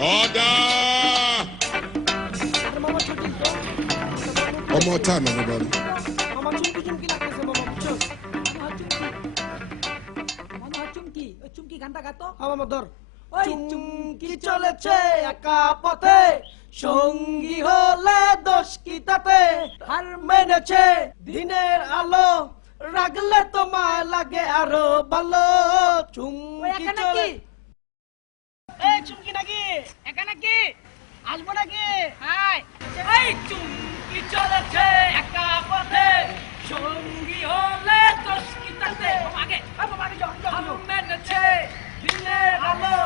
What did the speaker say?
Order! One more time, everybody. মামা চুমকি চুমকি লাগতেছে মামা বুঝছো মামা চুমকি ওই চুমকি গানটা গাতো মামা ধর ওই চুমকি চলেছে একা পথে সঙ্গী হলে দোষ কি তাতে হার মেনেছে দিনের আলো রাগলে তোমায় লাগে আরো ভালো চুমকি চলে এই চুমকি নাকি একা নাকি আসবো নাকি হাই এই চুমকি চলেছে একা পথে সঙ্গী হলে দোষ কি তাতে আগে যাও মেনেছে দিনের আলো